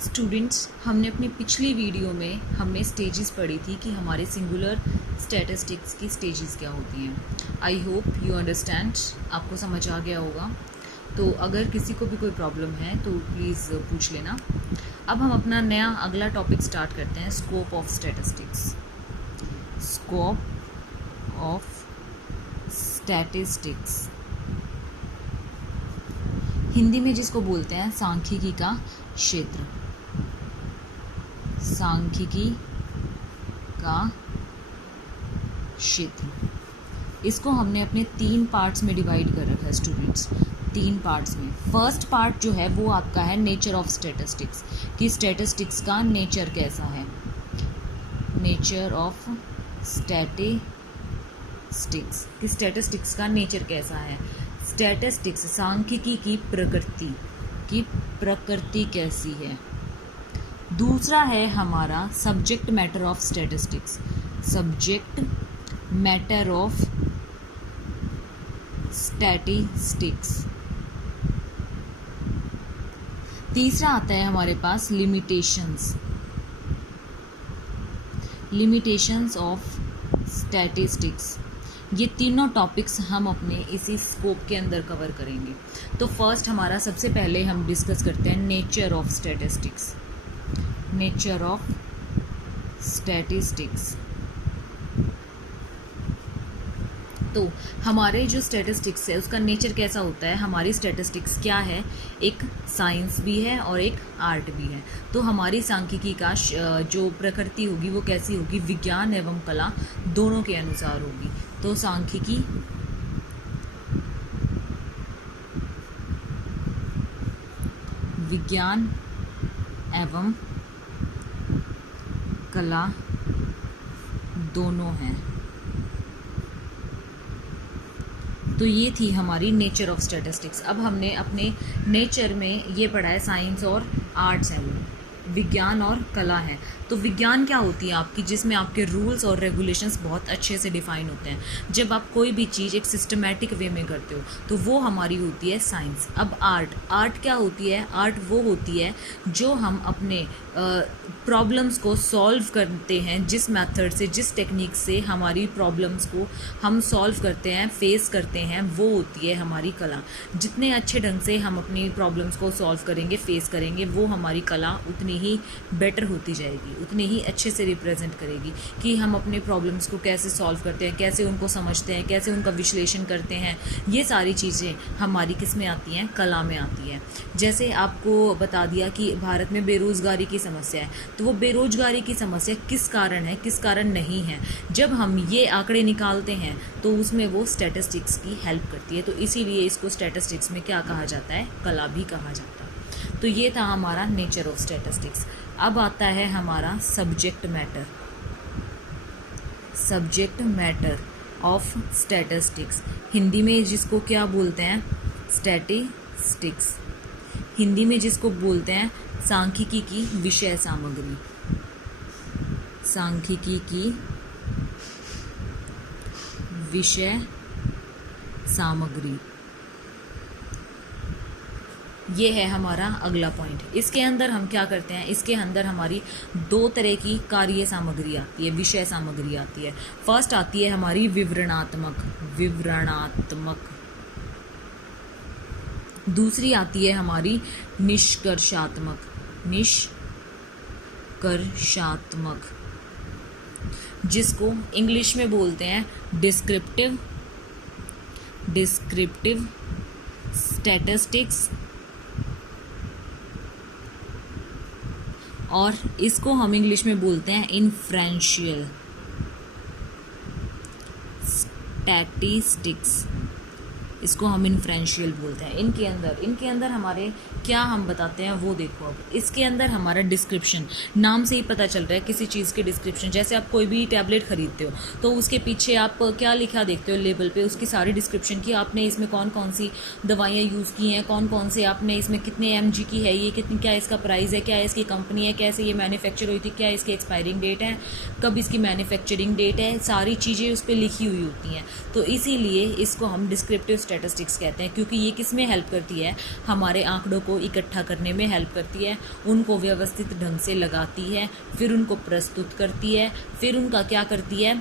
Students, हमने अपनी पिछली वीडियो में हमने स्टेजेस पढ़ी थी कि हमारे सिंगुलर स्टैटिस्टिक्स की स्टेजेस क्या होती हैं। आई होप यू अंडरस्टैंड, आपको समझ आ गया होगा। तो अगर किसी को भी कोई प्रॉब्लम है तो प्लीज़ पूछ लेना। अब हम अपना नया अगला टॉपिक स्टार्ट करते हैं, scope of statistics. Scope of statistics Hindi में जिसको बोलते हैं सांख्यिकी का क्षेत्र। सांख्यिकी का क्षेत्र, इसको हमने अपने 3 पार्ट्स में डिवाइड कर रखा है स्टूडेंट्स। 3 पार्ट्स में फर्स्ट पार्ट जो है वो आपका है नेचर ऑफ स्टैटिस्टिक्स, कि स्टैटिस्टिक्स का नेचर कैसा है। नेचर ऑफ स्टैटिस्टिक्स, कि स्टैटिस्टिक्स का नेचर कैसा है। स्टैटिस्टिक्स सांख्यिकी की प्रकृति कैसी है। दूसरा है हमारा subject matter of statistics. Subject matter of statistics. तीसरा आता है हमारे पास लिमिटेशंस ऑफ स्टैटिस्टिक्स। ये तीनों टॉपिक्स हम अपने इसी स्कोप के अंदर कवर करेंगे। तो फर्स्ट हमारा सबसे पहले हम डिस्कस करते हैं nature of statistics. Nature of statistics, तो हमारे जो स्टैटिस्टिक्स है उसका नेचर कैसा होता है। हमारी स्टैटिस्टिक्स क्या है, एक साइंस भी है और एक आर्ट भी है। तो हमारी सांख्यिकी का जो प्रकृति होगी वो कैसी होगी, विज्ञान एवं कला दोनों के अनुसार होगी। तो सांख्यिकी विज्ञान एवं कला दोनों हैं। तो ये थी हमारी नेचर ऑफ स्टैटिस्टिक्स। अब हमने अपने नेचर में ये पढ़ा है साइंस और आर्ट्स हैं, वो विज्ञान और कला है। तो विज्ञान क्या होती है आपकी, जिसमें आपके रूल्स और रेगुलेशंस बहुत अच्छे से डिफाइन होते हैं। जब आप कोई भी चीज़ एक सिस्टमैटिक वे में करते हो तो वो हमारी होती है साइंस। अब आर्ट क्या होती है, आर्ट वो होती है जो हम अपने प्रॉब्लम्स को सॉल्व करते हैं, जिस मेथड से, जिस टेक्निक से हमारी प्रॉब्लम्स को हम सॉल्व करते हैं, फेस करते हैं, वो होती है हमारी कला। जितने अच्छे ढंग से हम अपनी प्रॉब्लम्स को सॉल्व करेंगे, फेस करेंगे, वो हमारी कला उतनी ही बेटर होती जाएगी, उतनी ही अच्छे से रिप्रेजेंट करेगी कि हम अपने प्रॉब्लम्स को कैसे सॉल्व करते हैं, कैसे उनको समझते हैं, कैसे उनका विश्लेषण करते हैं। ये सारी चीज़ें हमारी किस में आती हैं, कला में आती है। जैसे आपको बता दिया कि भारत में बेरोज़गारी की समस्या है, तो वो बेरोज़गारी की समस्या किस कारण है, किस कारण नहीं है, जब हम ये आंकड़े निकालते हैं तो उसमें वो स्टैटिस्टिक्स की हेल्प करती है। तो इसीलिए इसको स्टैटिस्टिक्स में क्या कहा जाता है, कला भी कहा जाता है। तो ये था हमारा नेचर ऑफ स्टैटिस्टिक्स। अब आता है हमारा subject matter. Subject matter of statistics, Hindi में जिसको क्या बोलते हैं, स्टैटिस्टिक्स। हिंदी में जिसको बोलते हैं सांख्यिकी की विषय सामग्री। सांख्यिकी की विषय सामग्री, ये है हमारा अगला पॉइंट। इसके अंदर हम क्या करते हैं, इसके अंदर हमारी 2 तरह की कार्य सामग्री आती है, विषय सामग्री आती है। फर्स्ट आती है हमारी विवरणात्मक। दूसरी आती है हमारी निष्कर्षात्मक। जिसको इंग्लिश में बोलते हैं डिस्क्रिप्टिव स्टैटिस्टिक्स, और इसको हम इंग्लिश में बोलते हैं इन्फ्रेंशियल स्टैटिस्टिक्स। इसको हम इन्फ्रेंशियल बोलते हैं। इनके अंदर हमारे क्या हम बताते हैं वो देखो। अब इसके अंदर हमारा डिस्क्रिप्शन, नाम से ही पता चल रहा है किसी चीज़ के डिस्क्रिप्शन। जैसे आप कोई भी टैबलेट खरीदते हो तो उसके पीछे आप क्या लिखा देखते हो लेबल पे, उसकी सारी डिस्क्रिप्शन की, आपने इसमें कौन कौन सी दवाइयाँ यूज़ की हैं, कौन कौन से आपने इसमें कितने mg की है, ये कितनी, क्या इसका प्राइस है, क्या इसकी कंपनी है, कैसे ये मैन्युफैक्चर हुई थी, क्या इसकी एक्सपायरिंग डेट है, कब इसकी मैन्युफैक्चरिंग डेट है, सारी चीज़ें उस पर लिखी हुई होती हैं। तो इसीलिए इसको हम डिस्क्रिप्टिव स्टैटिस्टिक्स कहते हैं, क्योंकि ये किस में हेल्प करती है, हमारे आंकड़ों को इकट्ठा करने में हेल्प करती है, उनको व्यवस्थित ढंग से लगाती है, फिर उनको प्रस्तुत करती है, फिर उनका क्या करती है,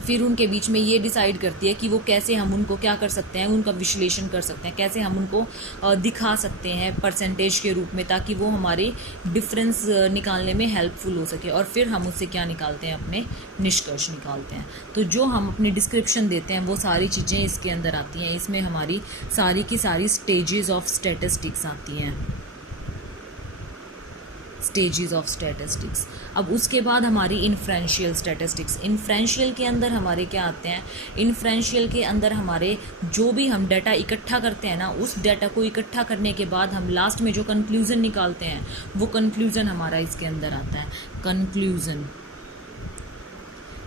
फिर उनके बीच में ये डिसाइड करती है कि वो कैसे हम उनको क्या कर सकते हैं, उनका विश्लेषण कर सकते हैं, कैसे हम उनको दिखा सकते हैं परसेंटेज के रूप में, ताकि वो हमारे डिफरेंस निकालने में हेल्पफुल हो सके, और फिर हम उससे क्या निकालते हैं, अपने निष्कर्ष निकालते हैं। तो जो हम अपनी डिस्क्रिप्शन देते हैं वो सारी चीज़ें इसके अंदर आती हैं। इसमें हमारी सारी की सारी स्टेजेस ऑफ स्टैटिस्टिक्स आती हैं, स्टेजेस ऑफ स्टैटिस्टिक्स। अब उसके बाद हमारी इन्फ्रेंशियल स्टैटिस्टिक्स। इन्फ्रेंशियल के अंदर हमारे क्या आते हैं, इन्फ्रेंशियल के अंदर हमारे जो भी हम डाटा इकट्ठा करते हैं ना, उस डाटा को इकट्ठा करने के बाद हम लास्ट में जो कंक्लूज़न निकालते हैं, वो कंक्लूज़न हमारा इसके अंदर आता है। कंक्लूज़न,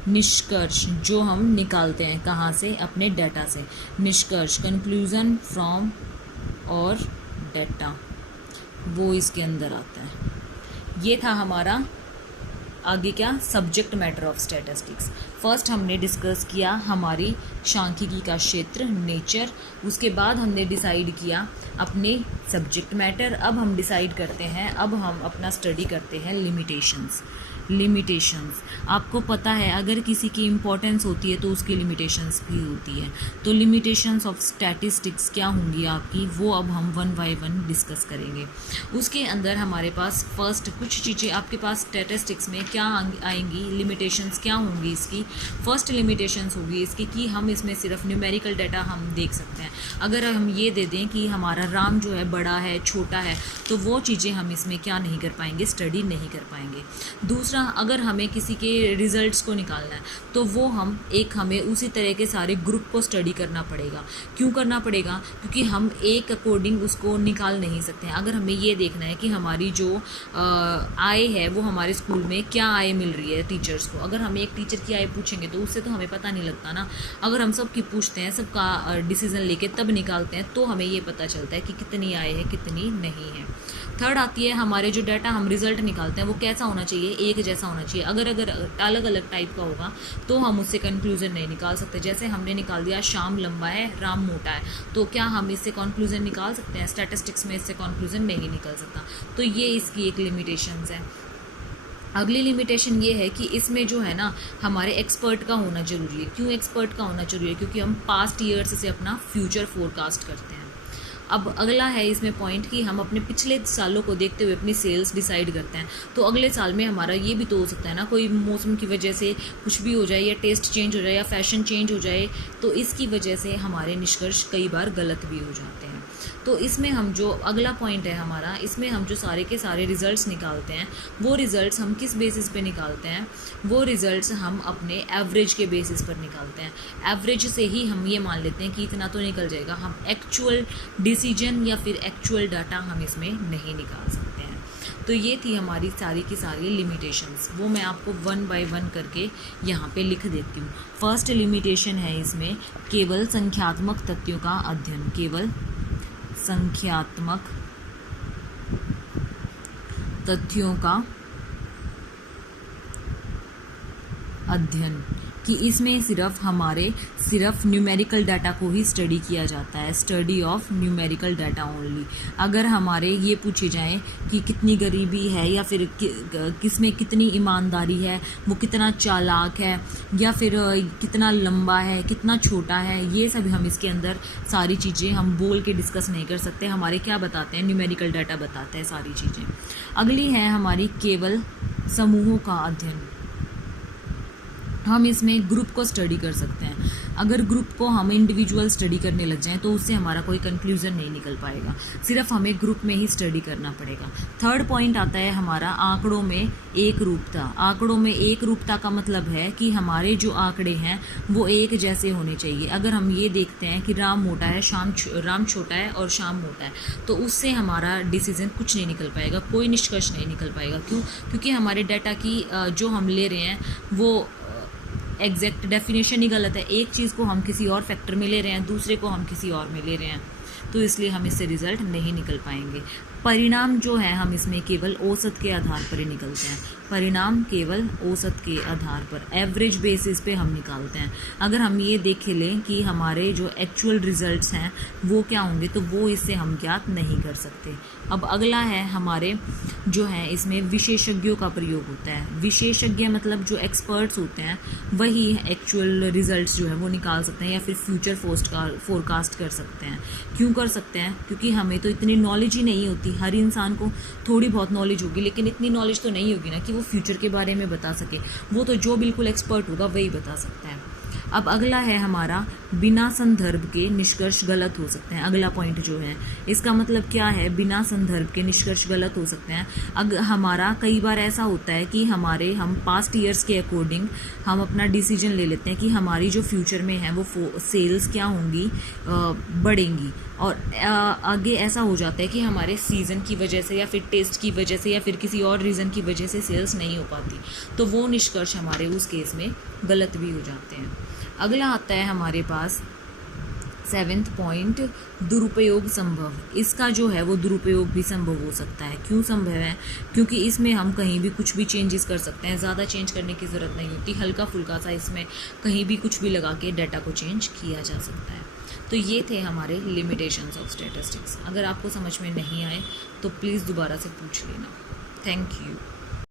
निष्कर्ष जो हम निकालते हैं कहाँ से, अपने डाटा से। निष्कर्ष, कंक्लूज़न फ्रॉम और डाटा, वो इसके अंदर आता है। ये था हमारा आगे क्या, subject matter of statistics. First हमने डिस्कस किया हमारी सांख्यिकी का क्षेत्र, नेचर। उसके बाद हमने डिसाइड किया अपने सब्जेक्ट मैटर। अब हम डिसाइड करते हैं, अब हम अपना स्टडी करते हैं लिमिटेशंस। लिमिटेशंस, आपको पता है अगर किसी की इम्पोर्टेंस होती है तो उसकी लिमिटेशंस भी होती है। तो लिमिटेशंस ऑफ स्टैटिस्टिक्स क्या होंगी आपकी, वो अब हम वन बाय वन डिस्कस करेंगे। उसके अंदर हमारे पास फर्स्ट कुछ चीज़ें आपके पास स्टैटिस्टिक्स में क्या आएंगी, लिमिटेशंस क्या होंगी इसकी। फर्स्ट लिमिटेशंस होगी इसकी कि हम इसमें सिर्फ न्यूमेरिकल डाटा हम देख सकते हैं। अगर हम ये दे दें कि हमारा राम जो है बड़ा है, छोटा है, तो वो चीज़ें हम इसमें क्या नहीं कर पाएंगे, स्टडी नहीं कर पाएंगे। दूसरा, अगर हमें किसी के रिजल्ट्स को निकालना है तो वो हमें उसी तरह के सारे ग्रुप को स्टडी करना पड़ेगा। क्यों करना पड़ेगा, क्योंकि हम एक अकॉर्डिंग उसको निकाल नहीं सकते हैं। अगर हमें ये देखना है कि हमारी जो आय है वो हमारे स्कूल में क्या आय मिल रही है टीचर्स को, अगर हम एक टीचर की आय पूछेंगे तो उससे तो हमें पता नहीं लगता ना। अगर हम सबकी पूछते हैं, सबका डिसीजन लेके तब निकालते हैं, तो हमें ये पता चलता है कि कितनी आय है, कितनी नहीं है। थर्ड आती है हमारे जो डाटा हम रिजल्ट निकालते हैं वो कैसा होना चाहिए, एक जैसा होना चाहिए। अगर अलग अलग टाइप का होगा तो हम उससे कंक्लूजन नहीं निकाल सकते। जैसे हमने निकाल दिया श्याम लंबा है, राम मोटा है, तो क्या हम इससे कंक्लूजन निकाल सकते हैं? स्टैटिस्टिक्स में इससे कंक्लूजन नहीं निकल सकता। तो ये इसकी एक लिमिटेशंस है। अगली लिमिटेशन ये है कि इसमें जो है ना, हमारे एक्सपर्ट का होना जरूरी है। क्यों एक्सपर्ट का होना जरूरी है? क्योंकि हम पास्ट ईयर्स से अपना फ्यूचर फोरकास्ट करते हैं। अब अगला है इसमें पॉइंट कि हम अपने पिछले सालों को देखते हुए अपनी सेल्स डिसाइड करते हैं। तो अगले साल में हमारा ये भी तो हो सकता है ना, कोई मौसम की वजह से कुछ भी हो जाए, या टेस्ट चेंज हो जाए, या फैशन चेंज हो जाए, तो इसकी वजह से हमारे निष्कर्ष कई बार गलत भी हो जाते हैं। तो इसमें हम जो अगला पॉइंट है हमारा, इसमें हम जो सारे के सारे रिजल्ट्स निकालते हैं, वो रिजल्ट्स हम किस बेसिस पे निकालते हैं? वो रिजल्ट्स हम अपने एवरेज के बेसिस पर निकालते हैं। एवरेज से ही हम ये मान लेते हैं कि इतना तो निकल जाएगा। हम एक्चुअल डिसीजन या फिर एक्चुअल डाटा हम इसमें नहीं निकाल सकते हैं। तो ये थी हमारी सारी की सारी लिमिटेशंस, वो मैं आपको वन बाय वन करके यहाँ पे लिख देती हूँ। फर्स्ट लिमिटेशन है इसमें, केवल संख्यात्मक तथ्यों का अध्ययन। केवल संख्यात्मक तथ्यों का अध्ययन, कि इसमें सिर्फ न्यूमेरिकल डाटा को ही स्टडी किया जाता है। Study of numerical data only. अगर हमारे ये पूछे जाएं कि कितनी गरीबी है, या फिर किसमें कितनी ईमानदारी है, वो कितना चालाक है, या फिर कितना लंबा है, कितना छोटा है, ये सब हम इसके अंदर सारी चीज़ें हम बोल के डिस्कस नहीं कर सकते। हमारे क्या बताते हैं? न्यूमेरिकल डाटा बताते हैं सारी चीज़ें। अगली है हमारी केवल समूहों का अध्ययन। हम इसमें ग्रुप को स्टडी कर सकते हैं। अगर ग्रुप को हम इंडिविजुअल स्टडी करने लग जाएं तो उससे हमारा कोई कंक्लूजन नहीं निकल पाएगा। सिर्फ हमें ग्रुप में ही स्टडी करना पड़ेगा। थर्ड पॉइंट आता है हमारा आंकड़ों में एक रूपता। आंकड़ों में एक रूपता का मतलब है कि हमारे जो आंकड़े हैं वो एक जैसे होने चाहिए। अगर हम ये देखते हैं कि राम मोटा है, राम छोटा है और श्याम मोटा है, तो उससे हमारा डिसीजन कुछ नहीं निकल पाएगा, कोई निष्कर्ष नहीं निकल पाएगा। क्यों? क्योंकि हमारे डाटा की जो हम ले रहे हैं वो एग्जैक्ट डेफिनेशन ही गलत है। एक चीज़ को हम किसी और फैक्टर में ले रहे हैं, दूसरे को हम किसी और में ले रहे हैं, तो इसलिए हम इससे रिजल्ट नहीं निकल पाएंगे। परिणाम जो है हम इसमें केवल औसत के आधार पर ही निकलते हैं, परिणाम केवल औसत के आधार पर, एवरेज बेसिस पे हम निकालते हैं। अगर हम ये देख लें कि हमारे जो एक्चुअल रिजल्ट्स हैं वो क्या होंगे, तो वो इससे हम ज्ञात नहीं कर सकते। अब अगला है हमारे जो है इसमें विशेषज्ञों का प्रयोग होता है। विशेषज्ञ मतलब जो एक्सपर्ट्स होते हैं वही एक्चुअल रिजल्ट्स जो है वो निकाल सकते हैं या फिर फ्यूचर फोरकास्ट कर सकते हैं। क्यों कर सकते हैं? क्योंकि हमें तो इतनी नॉलेज ही नहीं होती। हर इंसान को थोड़ी बहुत नॉलेज होगी, लेकिन इतनी नॉलेज तो नहीं होगी ना कि वो फ्यूचर के बारे में बता सके। वो तो जो बिल्कुल एक्सपर्ट होगा वही बता सकता है। अब अगला है हमारा बिना संदर्भ के निष्कर्ष गलत हो सकते हैं। अगला पॉइंट जो है इसका मतलब क्या है, बिना संदर्भ के निष्कर्ष गलत हो सकते हैं। हमारा कई बार ऐसा होता है कि हम पास्ट ईयर्स के अकॉर्डिंग हम अपना डिसीजन ले लेते हैं कि हमारी जो फ्यूचर में है वो सेल्स क्या होंगी, बढ़ेंगी, और आगे ऐसा हो जाता है कि हमारे सीज़न की वजह से या फिर टेस्ट की वजह से या फिर किसी और रीज़न की वजह से सेल्स नहीं हो पाती, तो वो निष्कर्ष हमारे उस केस में गलत भी हो जाते हैं। अगला आता है हमारे पास 7th पॉइंट, दुरुपयोग संभव। इसका जो है वो दुरुपयोग भी संभव हो सकता है। क्यों संभव है? क्योंकि इसमें हम कहीं भी कुछ भी चेंजेस कर सकते हैं, ज़्यादा चेंज करने की ज़रूरत नहीं होती, हल्का फुल्का सा इसमें कहीं भी कुछ भी लगा के डाटा को चेंज किया जा सकता है। तो ये थे हमारे लिमिटेशंस ऑफ स्टैटिस्टिक्स। अगर आपको समझ में नहीं आए तो प्लीज़ दोबारा से पूछ लेना। Thank you.